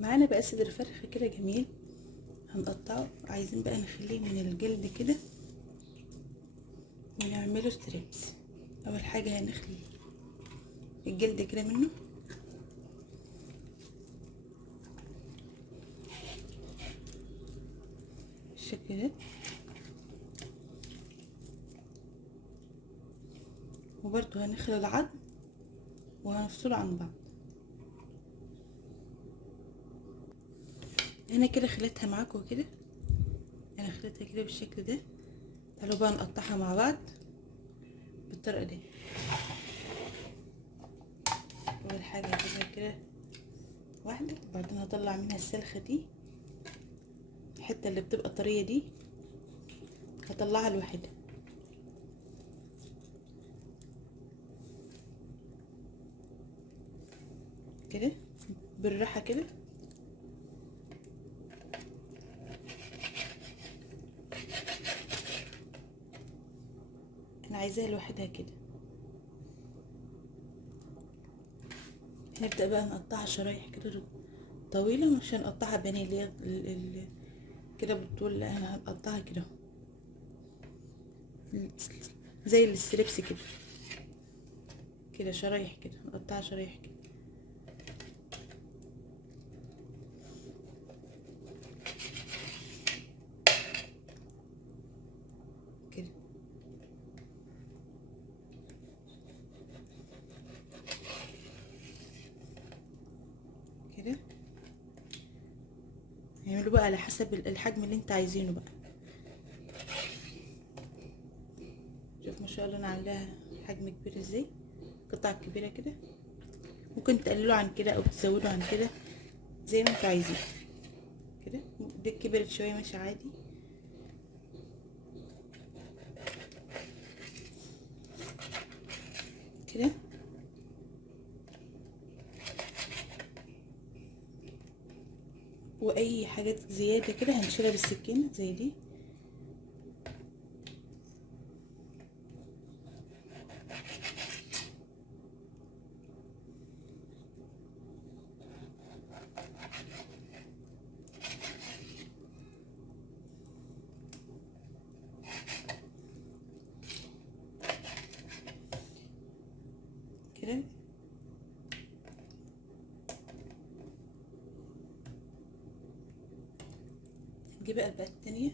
معانا بقى صدر فرخة كده جميل، هنقطعه. عايزين بقى نخليه من الجلد كده ونعمله ستريبس. اول حاجة هنخلي الجلد كده منه، بالشكل ده، وبرضه هنخلي العظم وهنفصله عن بعض. انا كده خليتها معاكم كده، انا خليتها كده بالشكل ده. تعالوا بقى نقطعها مع بعض بالطريقه دي. اول حاجه هجيبها كده واحده، وبعدين هطلع منها السلخه دي، الحته اللي بتبقى طريه دي هطلعها لوحدها كده بالراحه كده. انا عايزاها لوحدها كده. هنبدأ بقى نقطعها شرايح كده طويلة، مش هنقطعها بني اللي هي كده بالطول، لا انا هنقطعها كده زي الستريبس كده، كده شرايح كده، نقطعها شرايح كده كده. كده هنعمله بقى على حسب الحجم اللي انت عايزينه بقى. شوف ما شاء الله انا عاملاها حجم كبير ازاي، قطع كبيره كده. ممكن تقللوا عن كده او تزودوا عن كده زي ما انتوا عايزين. كده دي كبرت شويه ماشي عادي. كده واي حاجات زياده كده هنشيلها بالسكينه زي دي. كده نجيب بقى الباقة التانية،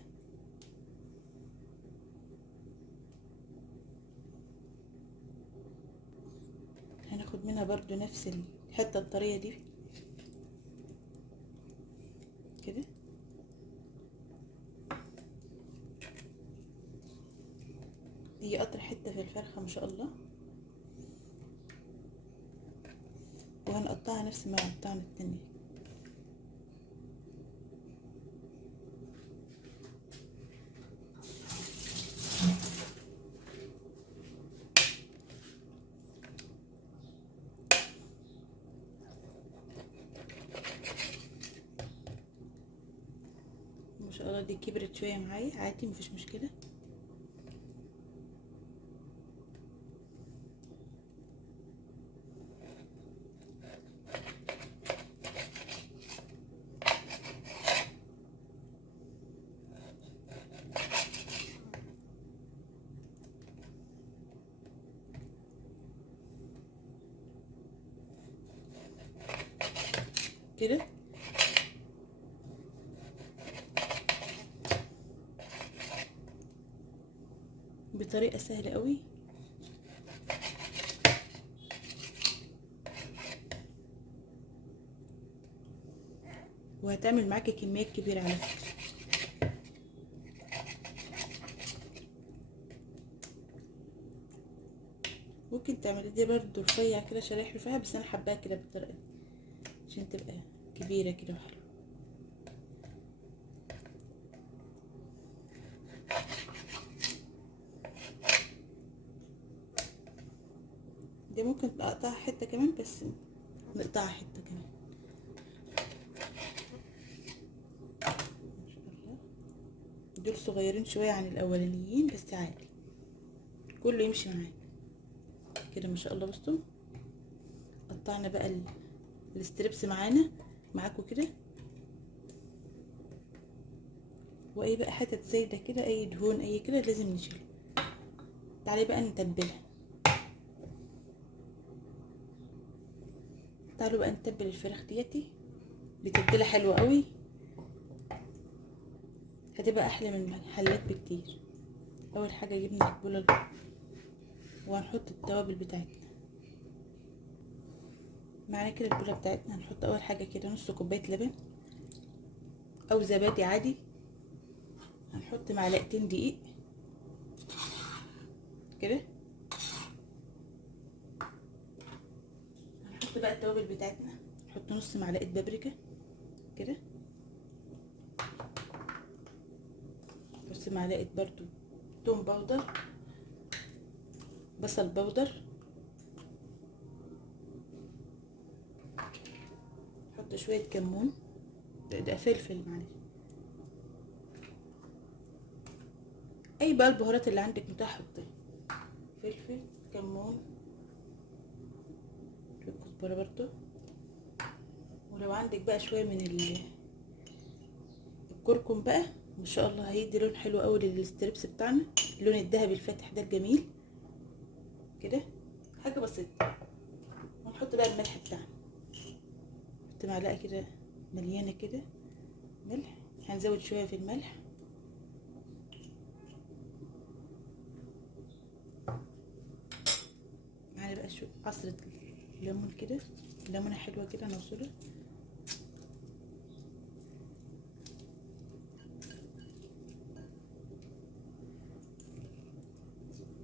هناخد منها برضو نفس الحتة الطرية دي كده. هي اطرى حتة في الفرخة ما شاء الله، وهنقطعها نفس ما قطعنا التانية. ما شاء الله دي كبرت شوية معايا عادي، مفيش مشكلة. كده بطريقة سهلة قوي. وهتعمل معاكي كميات كبيرة على فكرة. ممكن تعملي دي برضو رفيع كده، شرايح رفيعة، بس انا حباها كده بالطريقة دي عشان تبقى كبيرة كده وحلوة. دي ممكن نقطعها حتة كمان، بس نقطعها حتة كمان. ما شاء الله دول صغيرين شوية عن الاولانيين بس عادي، كله يمشي معايا كده ما شاء الله. بصوا قطعنا بقى الستريبس معانا، معاكم كده. واي بقى حتت زايده كده، اي دهون اي كده لازم نشيلها. تعالي بقى نتبلها. تعالوا بقى نتبل الفراخ ديتي بتتبيله حلوه قوي، هتبقى احلى من المحلات بكتير. اول حاجه جبنا البوله وهنحط التوابل بتاعتنا. معانا كده البوله بتاعتنا، هنحط اول حاجه كده نص كوبايه لبن او زبادي عادي. هنحط معلقتين دقيق كده. هنحط بقى التوابل بتاعتنا، نحط نص معلقه بابريكا كده، نص معلقه برضو توم باودر، بصل باودر، نحط شويه كمون، ده فلفل معلش، اي بقى البهارات اللي عندك متاحه حطيها، فلفل، كمون، كزبره برضو. ولو عندك بقى شويه من الكركم بقى ما شاء الله هيدي لون حلو قوي للستريبس بتاعنا، اللون الذهبي الفاتح ده الجميل كده. حاجه بسيطه. ونحط بقى الملح بتاعنا، نحط معلقه كده مليانه كده ملح، هنزود شويه في الملح. معانا بقى شويه عصره ليمون كده، ليمونه حلوه كده نوصلها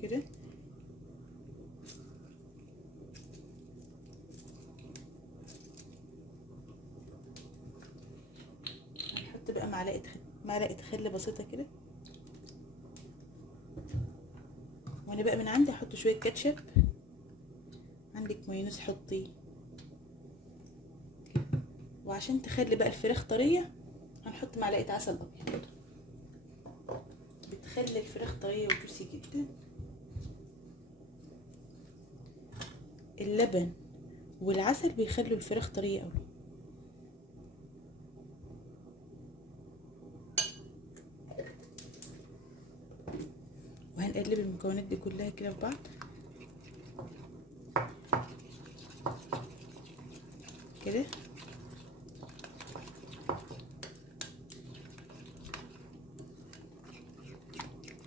كده. هنحط بقى معلقه خل بسيطه كده. وانا بقى من عندي هحط شويه كاتشب، عندك مايونيز حطيه. وعشان تخلي بقى الفراخ طريه هنحط معلقه عسل ابيض، بتخلي الفراخ طريه وجوسي جدا. اللبن والعسل بيخلوا الفراخ طريه قوي. وهنقلب المكونات دي كلها كده في بعض كده.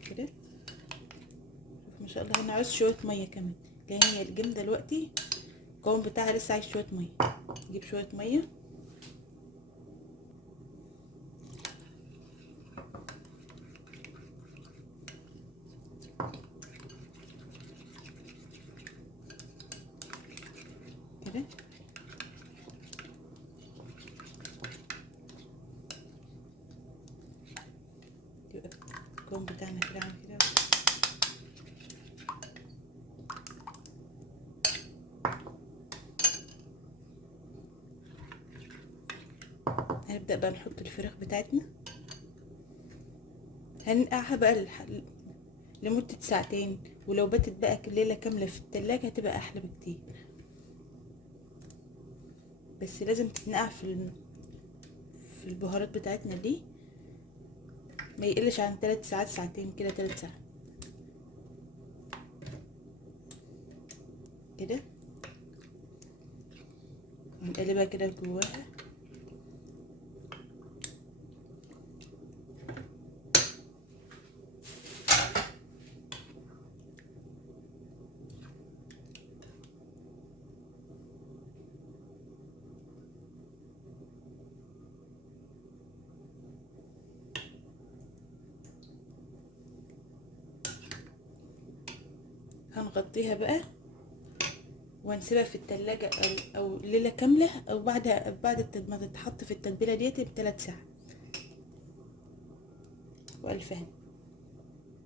كده ما شاء الله. هنعوز شويه ميه كمان لان هي الجامده دلوقتي القوام بتاعها لسه عايز شويه ميه. نجيب شويه ميه كده. يبقى القوام بتاعنا كده عامل كده. هنبدأ بقى نحط الفراخ بتاعتنا، هننقعها بقى لمدة ساعتين. ولو باتت بقى ليلة كاملة في التلاجة هتبقى أحلى بكتير. بس لازم تتنقع في البهارات بتاعتنا دي ما يقلش عن 3 ساعات، ساعتين كده، 3 ساعات كده. ونقلبها كده جواها. هنغطيها بقى وهنسيبها في التلاجة أو ليلة كاملة، أو بعد ما تتحط في التتبيلة ديت ب3 ساعات. وألف هنا.